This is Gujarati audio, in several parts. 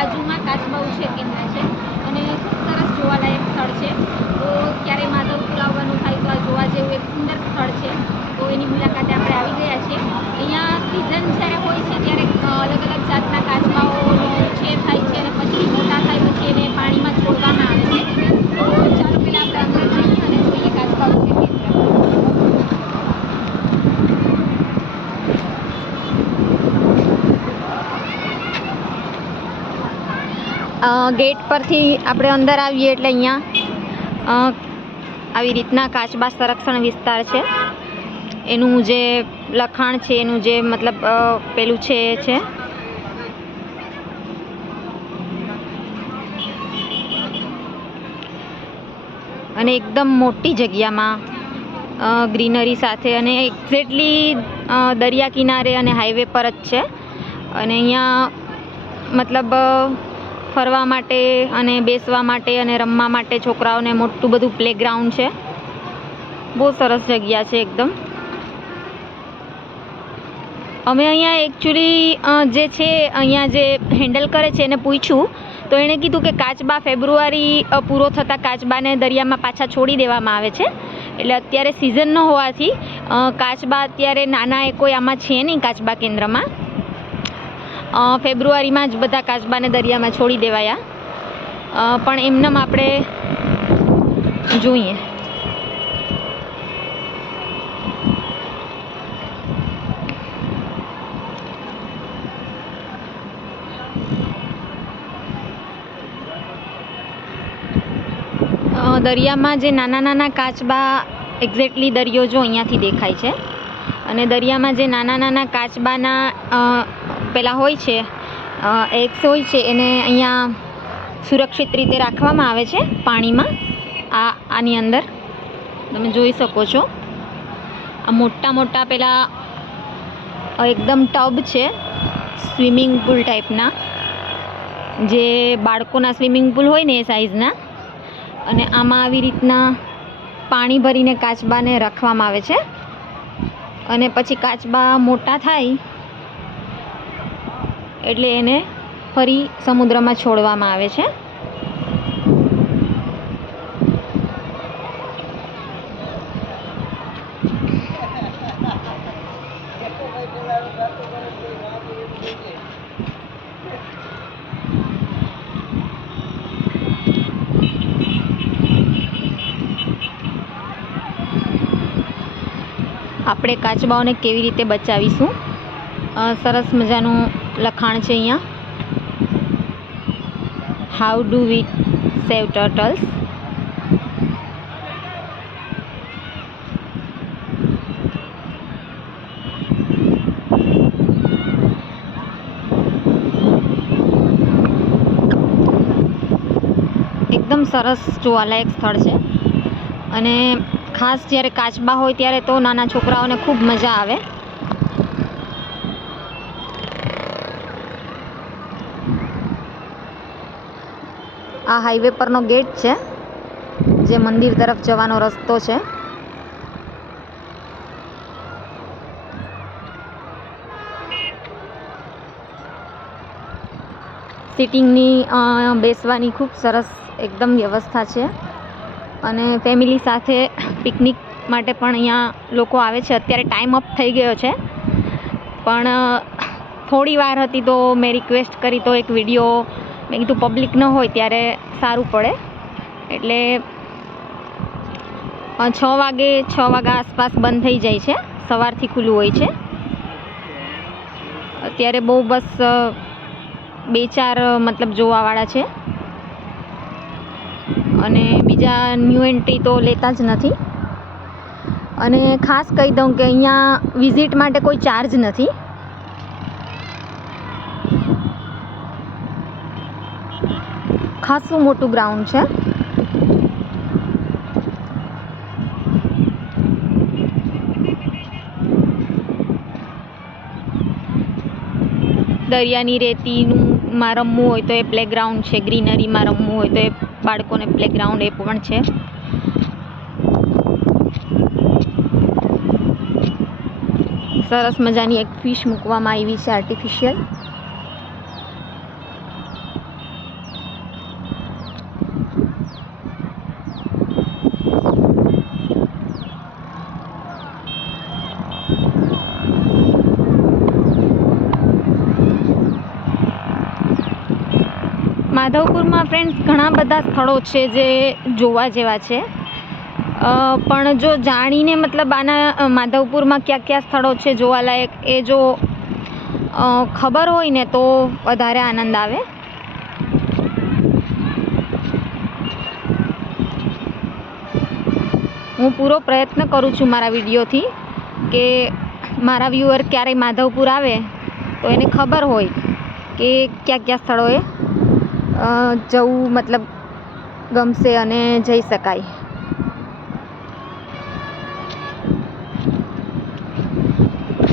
બાજુમાં કાચબા ઉછેર કેન્દ્ર છે અને ખૂબ સરસ જોવાલાયક સ્થળ છે. તો ક્યારે માધવપુર આવવાનું થાય તો આ જોવા જેવું એક સુંદર સ્થળ છે. તો એની મુલાકાતે આપણે આવી ગયા છીએ. અહીંયા સિઝન જ્યારે હોય છે ત્યારે અલગ અલગ જાતના કાચબાઓનો ઉછેર થાય છે અને પછી મોટા થાય પછી એને પાણીમાં છોડવામાં આવે છે. તો ચાલો પહેલાં આપણે અંદર જઈએ અને જોઈએ કાચબા ઉછેર કેન્દ્ર. ગેટ પરથી આપણે અંદર આવીએ એટલે અહીંયા આવી રીતના કાચબા સંરક્ષણ વિસ્તાર છે. એનું જે લખાણ છે, એનું જે મતલબ પેલું છે એ છે. અને એકદમ મોટી જગ્યામાં ગ્રીનરી સાથે અને એક્ઝેક્ટલી દરિયા કિનારે અને હાઈવે પર જ છે. અને અહીંયા મતલબ ફરવા માટે અને બેસવા માટે અને રમવા માટે છોકરાઓને મોટું બધું પ્લેગ્રાઉન્ડ છે. બહુ સરસ જગ્યા છે એકદમ. અમે અહીંયા એકચ્યુઅલી જે છે અહીંયા જે હેન્ડલ કરે છે એને પૂછ્યું તો એણે કીધું કે કાચબા ફેબ્રુઆરી પૂરો થતાં કાચબાને દરિયામાં પાછા છોડી દેવામાં આવે છે. એટલે અત્યારે સિઝન ન હોવાથી કાચબા અત્યારે નાના એ કોઈ આમાં છે નહીં કાચબા કેન્દ્રમાં. ફેબ્રુઆરીમાં જ બધા કાચબાને દરિયામાં છોડી દેવાયા. પણ એમનેમ આપણે જોઈએ. દરિયામાં જે નાના નાના કાચબા એક્ઝેક્ટલી દરિયો જો અહીંયાથી દેખાય છે. અને દરિયામાં જે નાના નાના કાચબાના પેલા હોય છે એગ્સ હોય છે એને અહીંયા સુરક્ષિત રીતે રાખવામાં આવે છે પાણીમાં. આની અંદર તમે જોઈ શકો છો આ મોટા મોટા પેલા એકદમ ટબ છે સ્વિમિંગ પુલ ટાઈપના, જે બાળકોના સ્વિમિંગ પુલ હોય ને એ સાઇઝના. અને આમાં આવી રીતના પાણી ભરીને કાચબાને રાખવામાં આવે છે. અને પછી કાચબા મોટા થાય એટલે એને ફરી સમુદ્રમાં છોડવામાં આવે છે. આપણે કાચબાઓને કેવી રીતે બચાવીશું, સરસ મજાનું લખાણ છે અહીંયા. How do we save turtles. એકદમ સરસ જોવાલાયક સ્થળ છે. અને ખાસ જ્યારે કાચબા હોય ત્યારે તો નાના છોકરાઓને ખૂબ મજા આવે. આ હાઈવે પરનો ગેટ છે જે મંદિર તરફ જવાનો રસ્તો છે. સિટિંગની બેસવાની ખૂબ સરસ એકદમ વ્યવસ્થા છે. અને ફેમિલી સાથે પિકનિક માટે પણ અહીંયા લોકો આવે છે. અત્યારે ટાઈમ અપ થઈ ગયો છે પણ થોડી વાર હતી તો મેં રિક્વેસ્ટ કરી તો એક વિડીયો મેં કીધું પબ્લિક ન હોય ત્યારે સારું પડે. એટલે 6 વાગ્યા આસપાસ બંધ થઈ જાય છે. સવારથી ખુલ્લું હોય છે. અત્યારે બહુ બસ 2-4 મતલબ જોવાવાળા છે. અને બીજા ન્યૂ એન્ટ્રી તો લેતા જ નથી. અને ખાસ કહી દઉં કે અહીંયા વિઝિટ માટે કોઈ ચાર્જ નથી. ખાસું મોટું ગ્રાઉન્ડ છે. દરિયાની રેતીમાં રમવું હોય તો એ પ્લેગ્રાઉન્ડ છે. ગ્રીનરીમાં રમવું હોય તો એ બાળકોને પ્લેગ્રાઉન્ડ એ પણ છે. સરસ મજાની એક ફિશ મૂકવામાં આવી છે આર્ટિફિશિયલ. માધવપુરમાં ફ્રેન્ડ્સ ઘણા બધા સ્થળો છે જે જોવા જેવા છે, પણ જો જાણીને મતલબ આના માધવપુરમાં કયા કયા સ્થળો છે જોવાલાયક એ જો ખબર હોય ને તો વધારે આનંદ આવે. હું પૂરો પ્રયત્ન કરું છું મારા વિડીયોથી કે મારા વ્યૂઅર ક્યારેય માધવપુર આવે તો એને ખબર હોય કે કયા કયા સ્થળોએ જવું મતલબ ગમશે અને જઈ શકાય.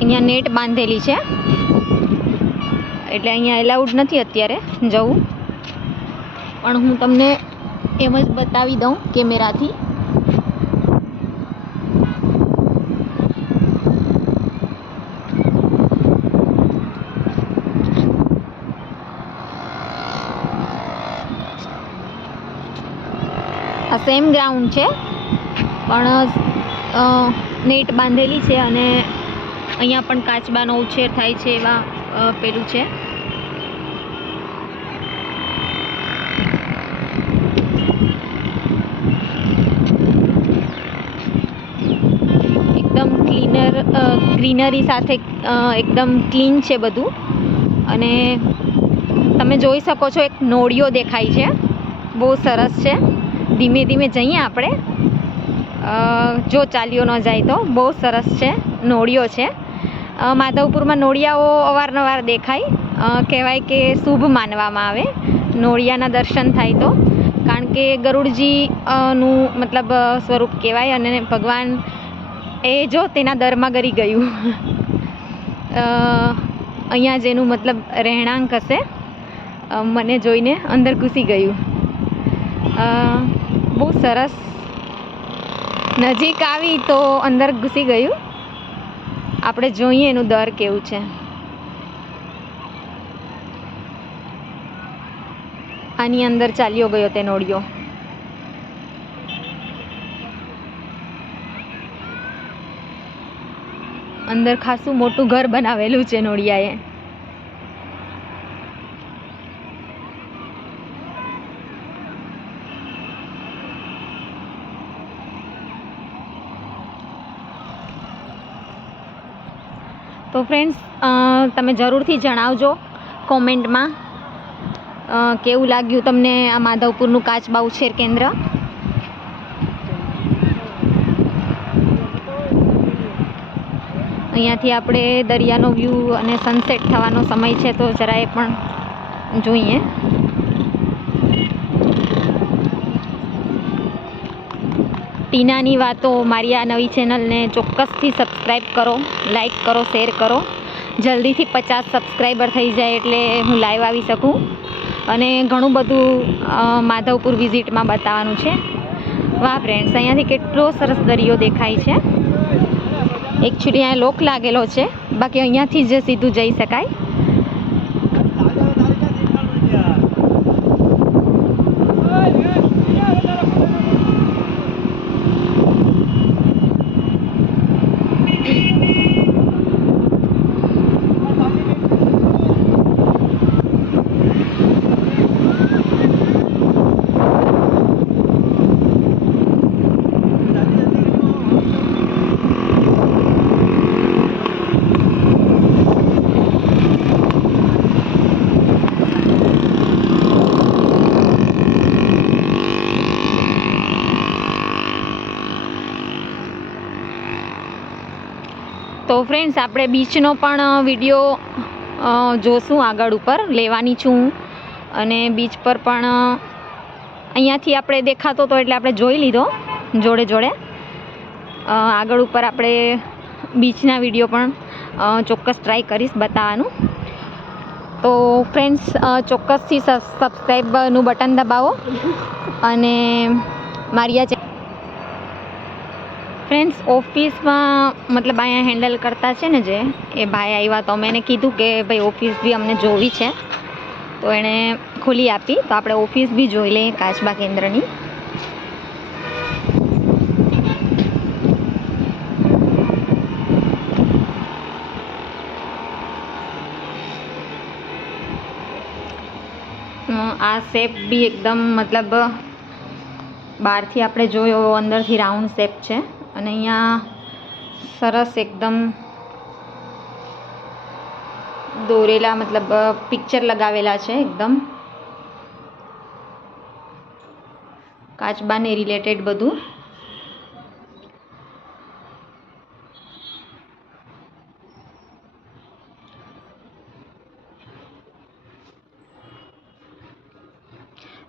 અહીંયા નેટ બાંધેલી છે એટલે અહીંયા એલાઉડ નથી અત્યારે જવું, પણ હું તમને એમ જ બતાવી દઉં કેમેરાથી. આ સેમ ગ્રાઉન્ડ છે પણ નેટ બાંધેલી છે અને અહીંયા પણ કાચબાનો ઉછેર થાય છે એવા પેલું છે. એકદમ ગ્રીનરી સાથે એકદમ ક્લીન છે બધું. અને તમે જોઈ શકો છો એક નોળિયો દેખાય છે, બહુ સરસ છે. ધીમે ધીમે જઈએ આપણે, જો ચાલ્યો ન જાય તો. બહુ સરસ છે, નોળિયો છે. માધવપુરમાં નોળિયાઓ અવારનવાર દેખાય, કહેવાય કે શુભ માનવામાં આવે નોળિયાના દર્શન થાય તો, કારણ કે ગરુડજી નું મતલબ સ્વરૂપ કહેવાય અને ભગવાન એ જો તેના દરમાં ગરી ગયું. અહીંયા જેનું મતલબ રહેણાંક હશે, મને જોઈને અંદર ઘૂસી ગયું. બહુ સરસ, નજીક આવી તો અંદર ઘૂસી ગયું. આપણે જોઈએ એનું દર કેવું છે. આની અંદર ચાલ્યો ગયો તે નોળિયો. અંદર ખાસું મોટું ઘર બનાવેલું છે નોળિયાએ. તો ફ્રેન્ડ્સ, તમે જરૂરથી જણાવજો કોમેન્ટમાં કેવું લાગ્યું તમને આ માધવપુરનું કાચબા ઉછેર કેન્દ્ર. અહીંયાથી આપણે દરિયાનો વ્યૂ અને સનસેટ થવાનો સમય છે તો જરાય પણ જોઈએ. ટીનાની વાતો, મારી આ નવી ચેનલને ચોક્કસથી સબસ્ક્રાઈબ કરો, લાઈક કરો, શેર કરો. જલ્દીથી 50 સબસ્ક્રાઈબર થઈ જાય એટલે હું લાઈવ આવી શકું. અને ઘણું બધું માધવપુર વિઝિટમાં બતાવવાનું છે. વાહ ફ્રેન્ડ્સ, અહીંયાથી કેટલો સરસ દરિયો દેખાય છે. એકચ્યુઅલી અહીંયા લોક લાગેલો છે, બાકી અહીંયાથી જ સીધું જઈ શકાય. તો ફ્રેન્ડ્સ, આપણે બીચનો પણ વિડીયો જોશું આગળ ઉપર લેવાની છું. અને બીચ પર પણ અહીંયાથી આપણે દેખાતો હતો એટલે આપણે જોઈ લીધો જોડે જોડે. આગળ ઉપર આપણે બીચના વિડીયો પણ ચોક્કસ ટ્રાય કરીશ બતાવવાનું. તો ફ્રેન્ડ્સ, ચોક્કસથી સબસ્ક્રાઈબનું બટન દબાવો અને મારી આ ફ્રેન્ડ્સ ઓફિસમાં મતલબ અહીંયા હેન્ડલ કરતા છે ને જે એ ભાઈ આવ્યા, તો મેં એને કીધું કે ભાઈ ઓફિસ બી અમને જોવી છે, તો એણે ખોલી આપી. તો આપણે ઓફિસ બી જોઈ લઈએ કાચબા કેન્દ્રની. આ શેપ બી એકદમ મતલબ બહારથી આપણે જોયો અંદરથી રાઉન્ડ શેપ છે અને અહીંયા સરસ એકદમ દોરેલા મતલબ પિક્ચર લગાવેલા છે એકદમ કાચબાને રિલેટેડ બધું.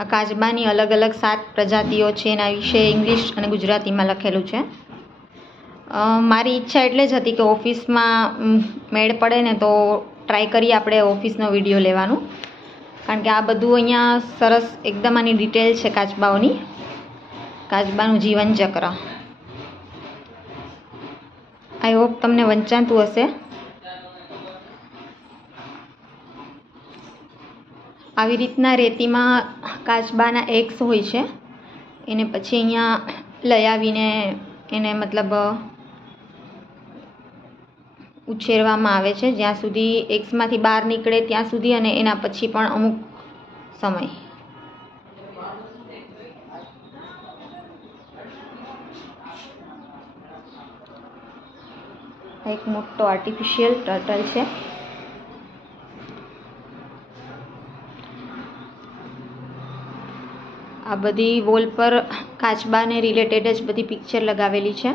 આ કાચબાની અલગ અલગ 7 પ્રજાતિઓ છે એના વિશે ઇંગ્લિશ અને ગુજરાતીમાં લખેલું છે. મારી ઈચ્છા એટલે જ હતી કે ઓફિસમાં મેળ પડે ને તો ટ્રાય કરીએ આપણે ઓફિસનો વિડીયો લેવાનું, કારણ કે આ બધું અહીંયા સરસ એકદમ આની ડિટેલ છે કાચબાઓની. કાચબાનું જીવન ચક્ર આઈ હોપ તમને વંચાતું હશે. આવી રીતના રેતીમાં કાચબાના એગ્સ હોય છે, એને પછી અહીંયા લઈ આવીને એને મતલબ ઉછેરવામાં આવે છે જ્યાં સુધી એગ્સમાંથી બહાર નીકળે ત્યાં સુધી, અને એના પછી પણ અમુક સમય. એક મોટો આર્ટિફિશિયલ ટર્ટલ છે. આ બધી વોલ પર કાચબાને રિલેટેડ જ બધી પિક્ચર લગાવેલી છે.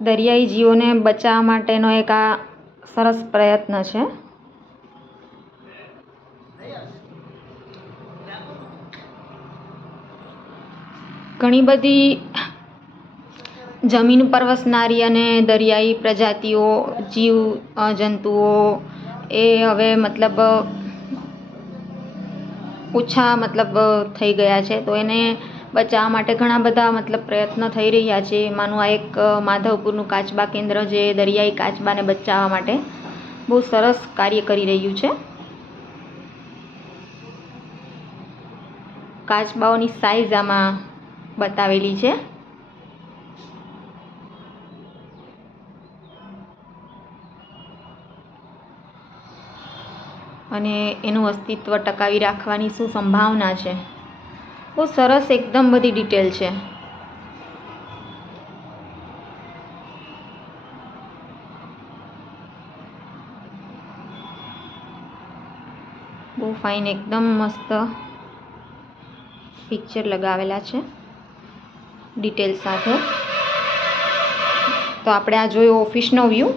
દરિયાઈ જીવોને બચાવવા માટેનો એક આ સરસ પ્રયત્ન છે. ઘણી બધી જમીન પર વસનારી અને દરિયાઈ પ્રજાતિઓ જીવ જંતુઓ એ હવે મતલબ ઓછા મતલબ થઈ ગયા છે, તો એને બચાવવા માટે ઘણા બધા મતલબ પ્રયત્ન થઈ રહ્યા છે. એમાંનું આ એક માધવપુરનું કાચબા કેન્દ્ર જે દરિયાઈ કાચબાને બચાવવા માટે બહુ સરસ કાર્ય કરી રહ્યું છે. કાચબાઓની સાઈઝ આમાં બતાવેલી છે. અને એનું અસ્તિત્વ ટકાવી રાખવાની શું સંભાવના છે. બહુ સરસ એકદમ બધી ડિટેલ છે. બહુ ફાઇન એકદમ મસ્ત પિક્ચર લગાવેલા છે ડિટેલ સાથે. તો આપણે આ જોયો ઓફિસનો વ્યૂ.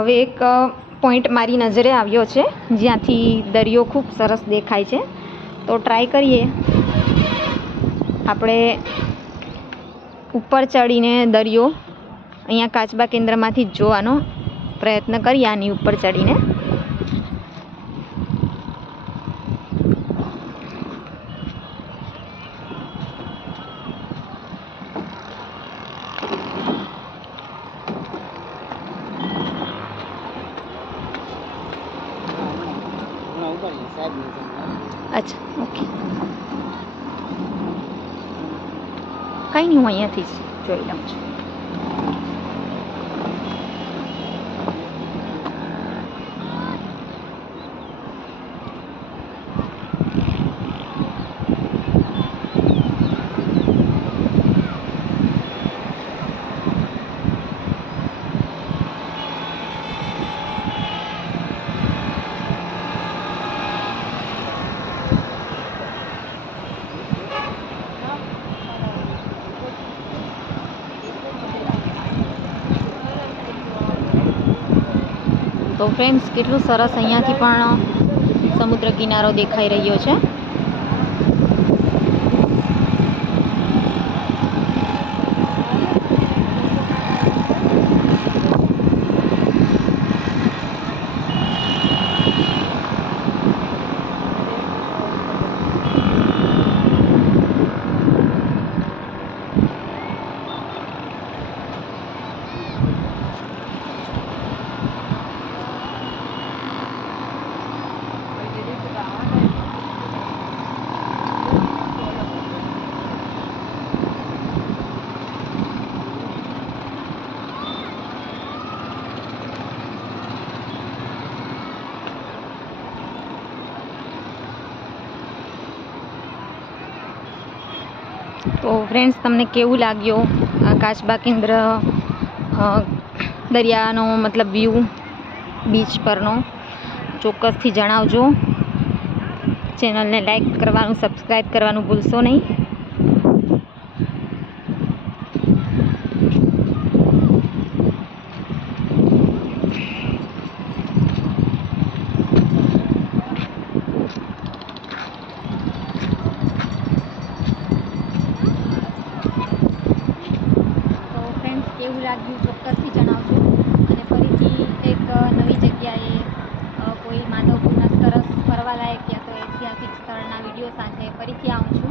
હવે એક પોઈન્ટ મારી નજરે આવ્યો છે જ્યાંથી દરિયો ખૂબ સરસ દેખાય છે, તો ટ્રાય કરીએ આપણે ઉપર ચડીને દરિયો અહીંયા કાચબા કેન્દ્રમાંથી જ જોવાનો પ્રયત્ન કરીએ. આની ઉપર ચડીને અચ્છા ઓકે, કંઈ નહીં, હું અહીંયાથી જ જોઈ લઉં છું. તો ફ્રેન્ડ્સ કેટલું સરસ અહીંયાથી પણ સમુદ્ર કિનારો દેખાઈ રહ્યો છે. તો ફ્રેન્ડ્સ, તમને કેવું લાગ્યું આ કાચબા કેન્દ્ર દરિયાનો મતલબ વ્યૂ બીચ પરનો ચોક્કસથી જણાવજો. ચેનલને લાઈક કરવાનું, સબસ્ક્રાઈબ કરવાનું ભૂલશો નહીં. તો ફ્રેન્ડ્સ, કેવું લાગ્યું ચોક્કસથી જણાવજો. અને ફરીથી એક નવી જગ્યાએ કોઈ માધવપુરના સરસ ફરવાલાયક યા તો ઐતિહાસિક સ્થળના વિડીયો સાથે ફરીથી આવું છું.